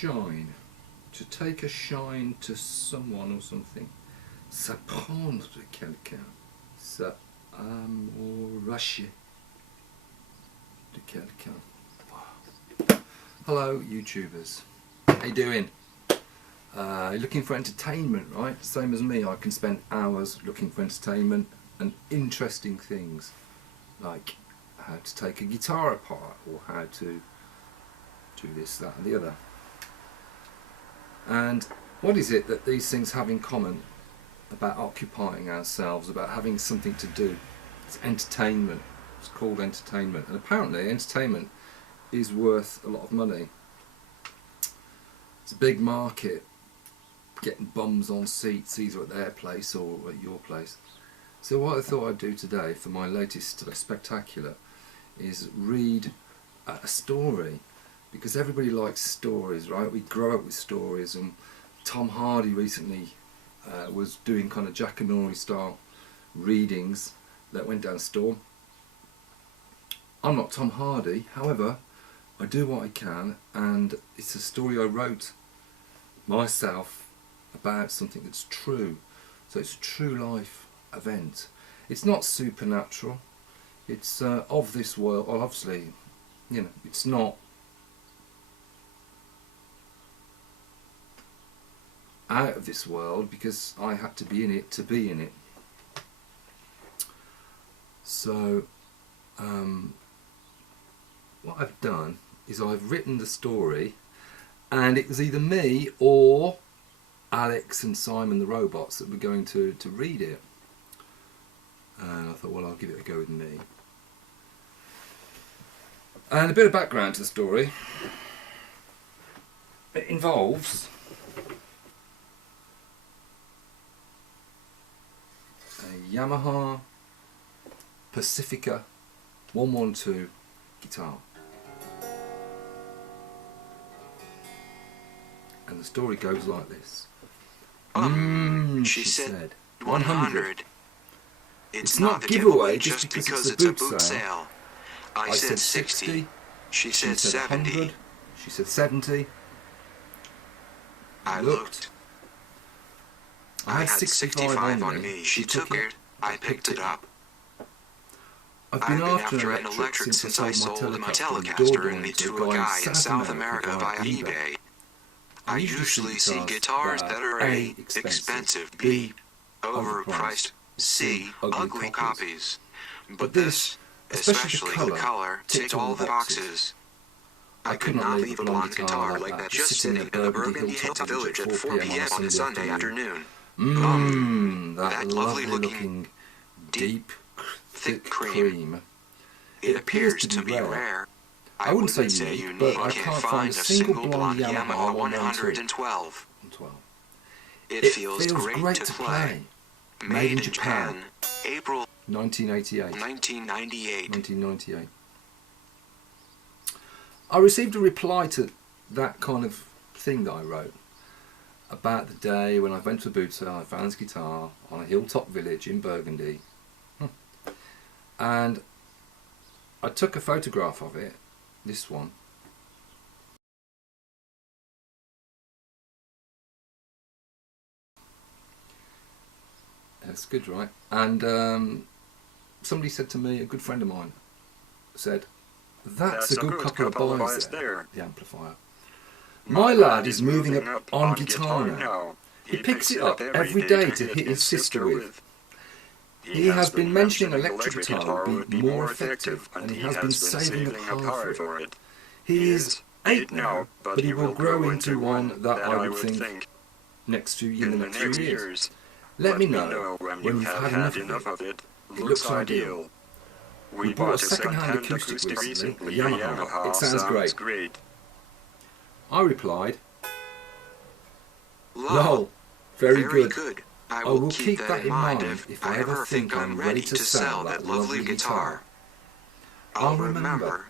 shine, to take a shine to someone or something. S'apprendre quelqu'un, s'amouracher de quelqu'un. Wow. Hello YouTubers, how you doing? You're looking for entertainment, right? Same as me, I can spend hours looking for entertainment and interesting things, like how to take a guitar apart or how to do this, that and the other. And what is it that these things have in common about occupying ourselves, about having something to do? It's entertainment. It's called entertainment, and apparently entertainment is worth a lot of money. It's a big market, getting bums on seats either at their place or at your place. So what I thought I'd do today for my latest spectacular is read a story, because everybody likes stories, right? We grow up with stories, and Tom Hardy recently was doing kind of Jackanory style readings that went down store. I'm not Tom Hardy, however I do what I can, and it's a story I wrote myself about something that's true. So it's a true life event. It's not supernatural, it's of this world. Well, obviously, you know, it's not out of this world because I had to be in it to be in it. So what I've done is I've written the story, and it was either me or Alex and Simon the robots that were going to read it, and I thought, well, I'll give it a go with me. And a bit of background to the story. It involves a Yamaha Pacifica 112 guitar. And the story goes like this. She said, 100. It's not giveaway just because it's a boot sale. I said 60. She said 70. She said 70. I looked. I had 65 on me. She took it. I picked it up. I've been after an electric since I sold my Telecaster and me to a guy in South America via eBay. I usually see guitars that are A, expensive, B, overpriced, C, ugly copies. But this, especially the color, ticked all the boxes. I could not leave a blonde guitar like that just sitting in the Burgundy hilltop village at 4 p.m. on a Sunday afternoon. That lovely looking, deep, thick cream. It appears to be rare. I wouldn't say unique, but I can't find a single blonde Yamaha 112. It feels great to play. Made in Japan, April 1998. I received a reply to that kind of thing that I wrote about the day when I went to a boot sale. I found this guitar on a hilltop village in Burgundy, and I took a photograph of it. This one. That's good, right? And somebody said to me, a good friend of mine said, that's a good couple of boys there, the amplifier. My lad is moving up on guitar now. He picks it up every day to hit his sister with. He has been mentioning electric guitar would be more effective, and he has been saving up hard for it. He is 8 now, but he will grow into one that I would think in the next few years. Let me know when you've had enough of it. It looks ideal. We bought a second-hand acoustic recently, a Yamaha. It sounds great. I replied, lol, very good. I will keep that in mind if I ever think I'm ready to sell that lovely guitar. I'll remember.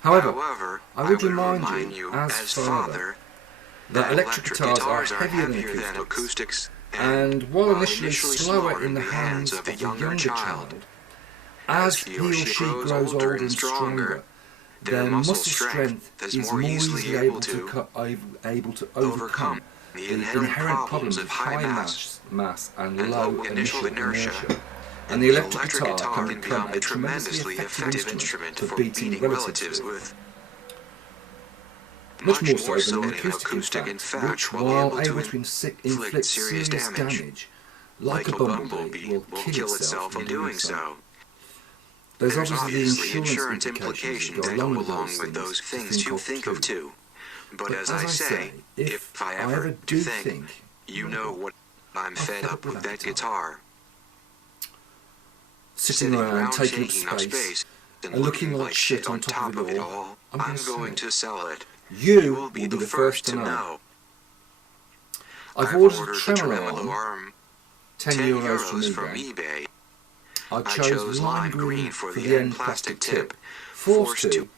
However, I would remind you, as father, that electric guitars are heavier than acoustics, and while initially slower in the hands of a younger child, as he or she grows older and stronger, their muscle strength is more easily able to overcome the inherent problems of high mass and low initial inertia, and the electric guitar can become a tremendously effective instrument for beating relatives with. Much more so than an acoustic, in fact, while able to inflict serious damage, like a bumblebee, will kill itself in doing so. There's obviously insurance implications that go along with those things you think of too. But as I say, if I ever do think, you know what, I'm fed up with that guitar. Sitting around taking up space and looking like shit on top of it all, I'm going to sell it. You will be the first to know. I've ordered a tremolo arm, €10 from eBay. I chose lime green for the end plastic tip, forced to,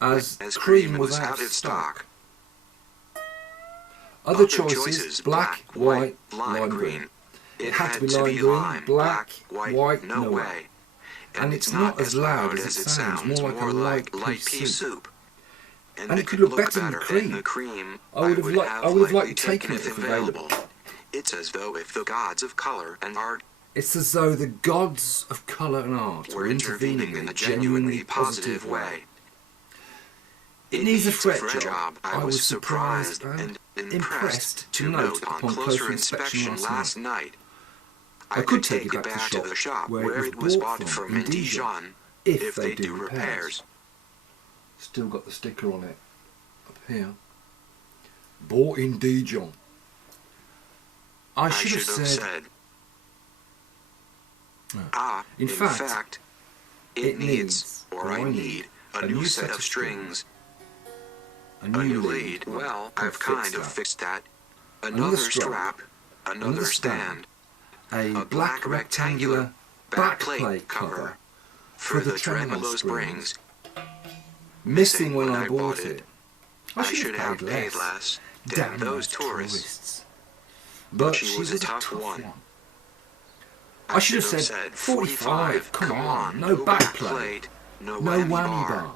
as cream was out of stock. Other choices, black, white, lime green. It had to be lime green, black, white, no way. And it's not as loud as it sounds, more like light pea soup. And it could look better than the cream. I would have liked to take it if available. It's as though if the gods of colour and art were intervening in a genuinely positive way. It needs a fret job. I was surprised and impressed to note upon closer inspection last night. I could take it back to the shop where it was bought from in Dijon if they do repairs. Still got the sticker on it up here. Bought in Dijon. I should have said in fact, it needs, or I need, a new set of strings. A new lead. Well, I've kind of fixed that. Another strap, another stand, a black rectangular backplate cover for the tremolo springs. Missing when I bought it. I should have paid less. Damn those tourists. But she was a tough one. I should have said 45, come on, no backplate, no whammy bar.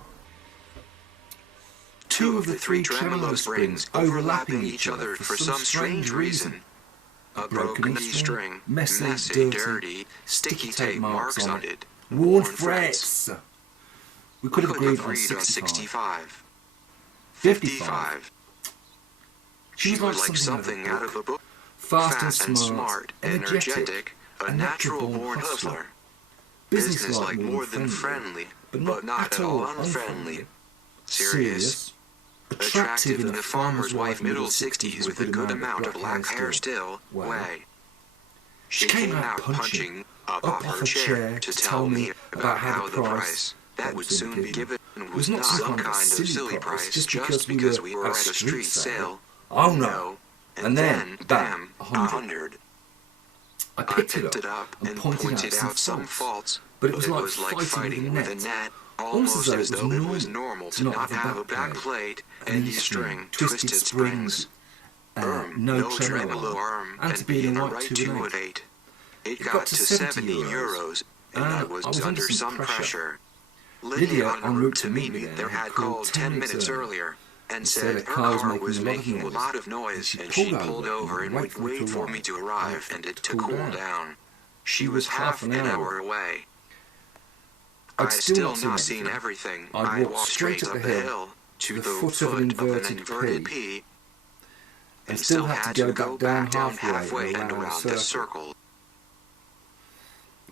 Two of the three tremolo springs overlapping each other for some strange reason. A broken string, messy, dirty, sticky tape marks on it, worn frets. We could have agreed on 65. 55. She was like something out of a book. Fast and smart, energetic, a natural-born hustler. Business-like more than friendly, but not at all unfriendly. Serious. Attractive in the farmer's wife middle 60s with a good amount of black hair still. Way. She came out punching up off her chair to tell me about how the price that would soon be given was not some kind of silly price just because we were at a street sale. Oh no. And then, bam, 100. I picked it up and pointed out some faults, but it was like fighting with a net, almost as though it was normal to not have a back plate, any string, twisted springs, no tremolo arm, and be in a right 218. It got to €70, and I was under some pressure. Lydia, en route to meet me there, had called 10 minutes earlier and said her car was making a lot of noise, and she pulled over and would wait for me to arrive and it to cool down. She was half an hour away. I'd still not seen everything. I walked straight up the hill to the foot of an inverted P and still had to go back down halfway and around the circle.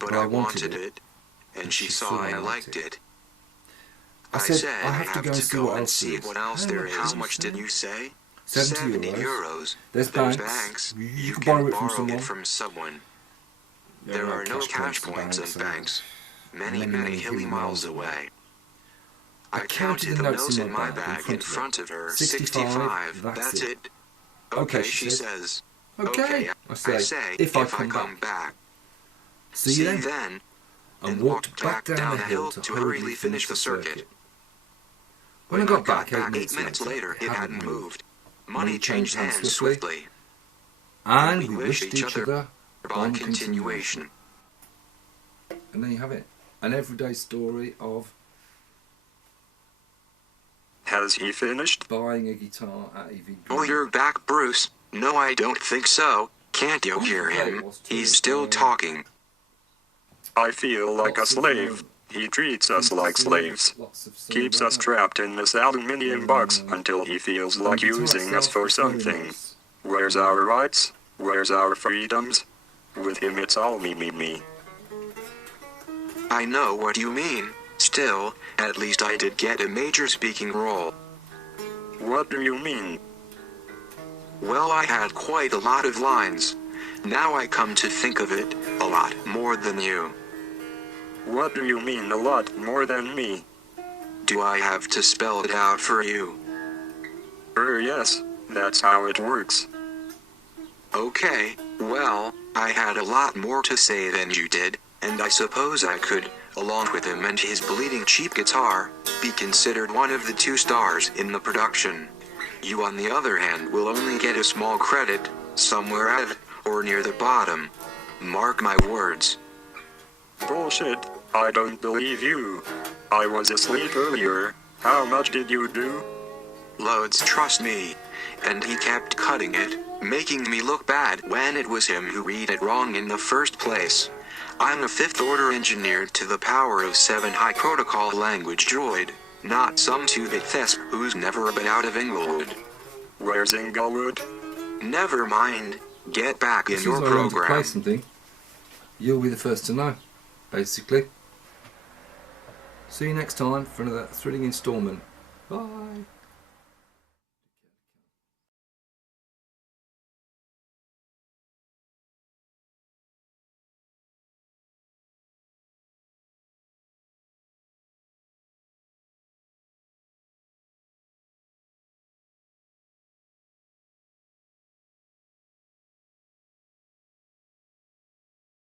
But I wanted it, and she saw I liked it. I said, I have to go and see what else there is. How much did you say? €70. There's banks. You can borrow it from someone. There are no cash points in banks. Many hilly miles away. I counted the notes in my bag in front of her. 65, that's it. Okay, she says. Okay, I say, if I come back. See you then. And walked back down the hill to hurriedly finish the circuit. When I got back 8 minutes later, it hadn't moved. Money changed hands swiftly. And we wished each other on continuation. And there you have it. An everyday story of Has he finished? Buying a guitar at a Oh, you're back, Bruce. No, I don't think so. Can't you hear him? He's still talking. I feel like a slave. He treats us like slaves. Keeps us trapped in this aluminium box until he feels like using us for something. Where's our rights? Where's our freedoms? With him it's all me. I know what you mean. Still, at least I did get a major speaking role. What do you mean? Well, I had quite a lot of lines. Now I come to think of it, a lot more than you. What do you mean a lot more than me? Do I have to spell it out for you? Yes, that's how it works. Okay, well, I had a lot more to say than you did, and I suppose I could, along with him and his bleeding cheap guitar, be considered one of the 2 stars in the production. You, on the other hand, will only get a small credit, somewhere at or near the bottom. Mark my words. Bullshit, I don't believe you. I was asleep earlier. How much did you do? Loads, trust me. And he kept cutting it, making me look bad when it was him who read it wrong in the first place. I'm a 5th order engineer to the power of 7 high protocol language droid, not some 2-bit thesp who's never been out of Inglewood. Where's Inglewood? Never mind. Get back in your As soon as I learn to play program. something, you'll be the first to know, basically. See you next time for another thrilling instalment. Bye.